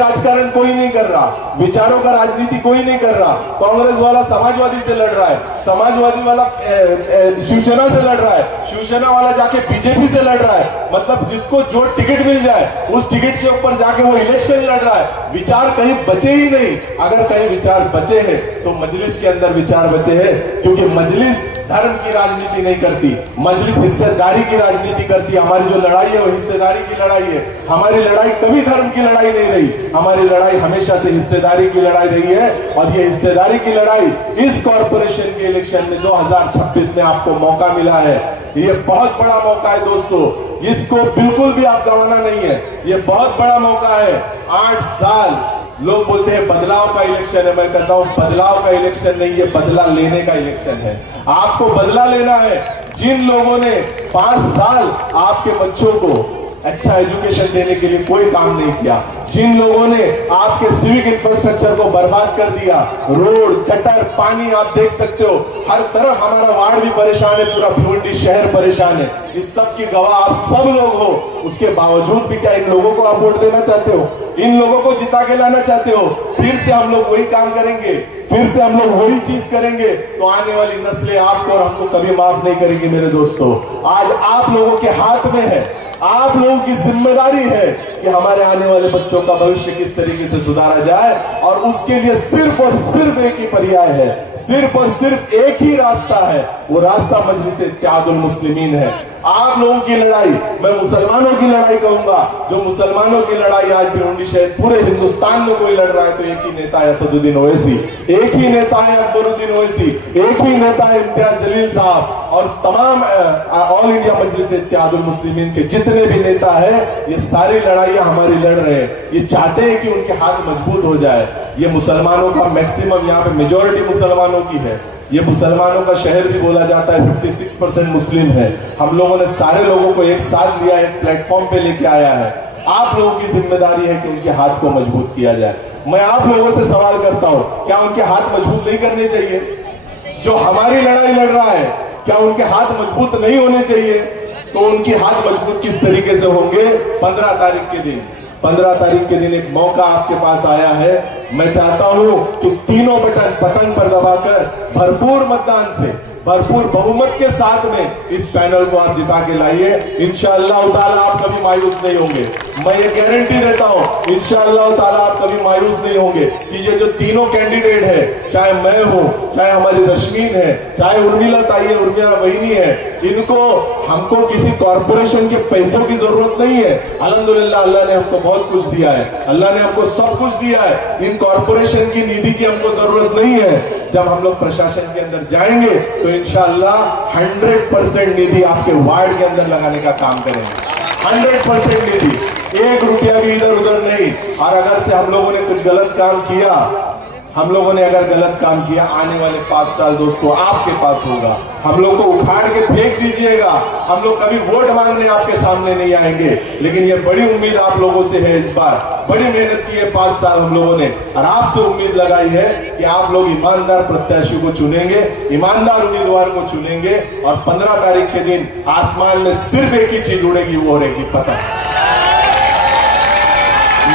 राजकारण कोई नहीं कर रहा, विचारों का राजनीति कोई नहीं कर रहा। कांग्रेस वाला समाजवादी से लड़ रहा है, समाजवादी वाला शिवसेना से लड़ रहा है, शिवसेना वाला जाके बीजेपी से लड़ रहा है। मतलब जिसको जो टिकट मिल जाए उस टिकट के ऊपर जाके वो इलेक्शन लड़ रहा है। विचार कहीं बचे ही नहीं। अगर कहीं विचार बचे हैं तो मजलिस के अंदर विचार बचे हैं, क्योंकि मजलिस धर्म की राजनीति नहीं करती, मजलिस हिस्सेदारी की राजनीति करती है। हमारी जो लड़ाई है वो हिस्सेदारी की लड़ाई है। हमारी लड़ाई कभी धर्म की लड़ाई नहीं रही, हमारी लड़ाई हमेशा से हिस्सेदारी की लड़ाई रही है। और ये हिस्सेदारी की लड़ाई इस कॉर्पोरेशन के इलेक्शन में 2026 में आपको मौका मिला है। ये बहुत बड़ा मौका है दोस्तों, इसको बिल्कुल भी आप गंवाना नहीं है। ये बहुत बड़ा मौका है। 8 साल लोग बोलते हैं बदलाव का इलेक्शन है, मैं कहता हूं बदलाव का इलेक्शन नहीं, ये बदला लेने का इलेक्शन है। आपको बदला लेना है। जिन लोगों ने 5 साल आपके बच्चों को अच्छा एजुकेशन देने के लिए कोई काम नहीं किया, जिन लोगों ने आपके सिविक इंफ्रास्ट्रक्चर को बर्बाद कर दिया, रोड, गटर, पानी आप देख सकते हो, हर तरफ हमारा वार्ड भी परेशान है, पूरा भिवंडी शहर परेशान है। इस सब की गवाह आप सब लोग हो। उसके बावजूद भी क्या इन लोगों को आप वोट देना चाहते हो? इन लोगों को जिता के लाना चाहते हो? फिर से हम लोग वही काम करेंगे, फिर से हम लोग वही चीज करेंगे, तो आने वाली नस्लें आपको और हमको कभी माफ नहीं करेंगी। मेरे दोस्तों, आज आप लोगों के हाथ में है, आप लोगों की जिम्मेदारी है कि हमारे आने वाले बच्चों का भविष्य किस तरीके से सुधारा जाए। और उसके लिए सिर्फ और सिर्फ एक ही पर्याय है, सिर्फ और सिर्फ एक ही रास्ता है, वो रास्ता मजलिस इत्तेहादुल मुस्लिमीन है। आप लोगों की लड़ाई, मैं मुसलमानों की लड़ाई कहूंगा, जो मुसलमानों की लड़ाई आज भिवंडी शहर पूरे हिंदुस्तान में कोई लड़ रहा है तो एक ही नेता है असदुद्दीन ओवैसी, एक ही नेता है अकबरुद्दीन ओवैसी, एक ही नेता है इम्तियाज जलील साहब। और तमाम ऑल इंडिया मजलिस इत्तेहादुल मुस्लिमीन के जितने भी नेता है, ये सारी लड़ाइयां हमारी लड़ रहे हैं। ये चाहते हैं कि उनके हाथ मजबूत हो जाए। ये मुसलमानों का मैक्सिमम, यहाँ पे मेजोरिटी मुसलमानों की है, ये मुसलमानों का शहर भी बोला जाता है, 56% मुस्लिम है। हम लोगों ने सारे लोगों को एक साथ लिया, एक प्लेटफॉर्म पे लेके आया है। आप लोगों की जिम्मेदारी है कि उनके हाथ को मजबूत किया जाए। मैं आप लोगों से सवाल करता हूं, क्या उनके हाथ मजबूत नहीं करने चाहिए? जो हमारी लड़ाई लड़ रहा है, क्या उनके हाथ मजबूत नहीं होने चाहिए? तो उनके हाथ मजबूत किस तरीके से होंगे? 15 तारीख के दिन, 15 तारीख के दिन एक मौका आपके पास आया है। मैं चाहता हूं कि तीनों बटन पतंग पर दबाकर भरपूर मतदान से, भरपूर बहुमत के साथ में इस पैनल को आप जिता के लाइए। इंशाअल्लाह ताला आप कभी मायूस नहीं होंगे। मैं ये गारंटी देता हूं, इंशाअल्लाह ताला आप कभी मायूस नहीं होंगे कि ये जो तीनों कैंडिडेट है, चाहे मैं हूं, चाहे हमारी रश्मीन है, चाहे उर्मिला ताई है, उर्मिला वहीनी है, इनको हमको किसी कॉर्पोरेशन के पैसों की जरूरत नहीं है। अल्हम्दुलिल्लाह अल्लाह ने हमको बहुत कुछ दिया है, अल्लाह ने हमको सब कुछ दिया है। इन कॉर्पोरेशन की निधि की हमको जरूरत नहीं है। जब हम लोग प्रशासन के अंदर जाएंगे तो इंशाअल्लाह 100% निधि आपके वार्ड के अंदर लगाने का काम करेंगे। 100% निधि, 1 रुपया भी इधर उधर नहीं। और अगर से हम लोगों ने कुछ गलत काम किया, हम लोगों ने अगर गलत काम किया, आने वाले 5 साल दोस्तों आपके पास होगा। हम लोग को उखाड़ के फेंक दीजिएगा, हम लोग कभी वोट मांगने आपके सामने नहीं आएंगे। लेकिन ये बड़ी उम्मीद आप लोगों से है, इस बार बड़ी मेहनत की है 5 साल हम लोगों ने, और आपसे उम्मीद लगाई है कि आप लोग ईमानदार प्रत्याशी को चुनेंगे, ईमानदार उम्मीदवार को चुनेंगे। और 15 तारीख के दिन आसमान में सिर्फ एक ही चीज उड़ेगी, वो रहेगी पतंग।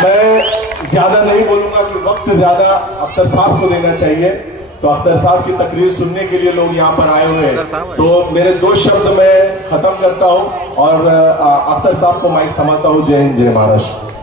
मैं ज्यादा नहीं बोलूंगा कि वक्त ज्यादा अख्तर साहब को देना चाहिए, तो अख्तर साहब की तकरीर सुनने के लिए लोग यहाँ पर आए हुए हैं। तो मेरे 2 शब्द मैं खत्म करता हूँ और अख्तर साहब को माइक थमाता हूँ। जय हिंद, जय महाराष्ट्र।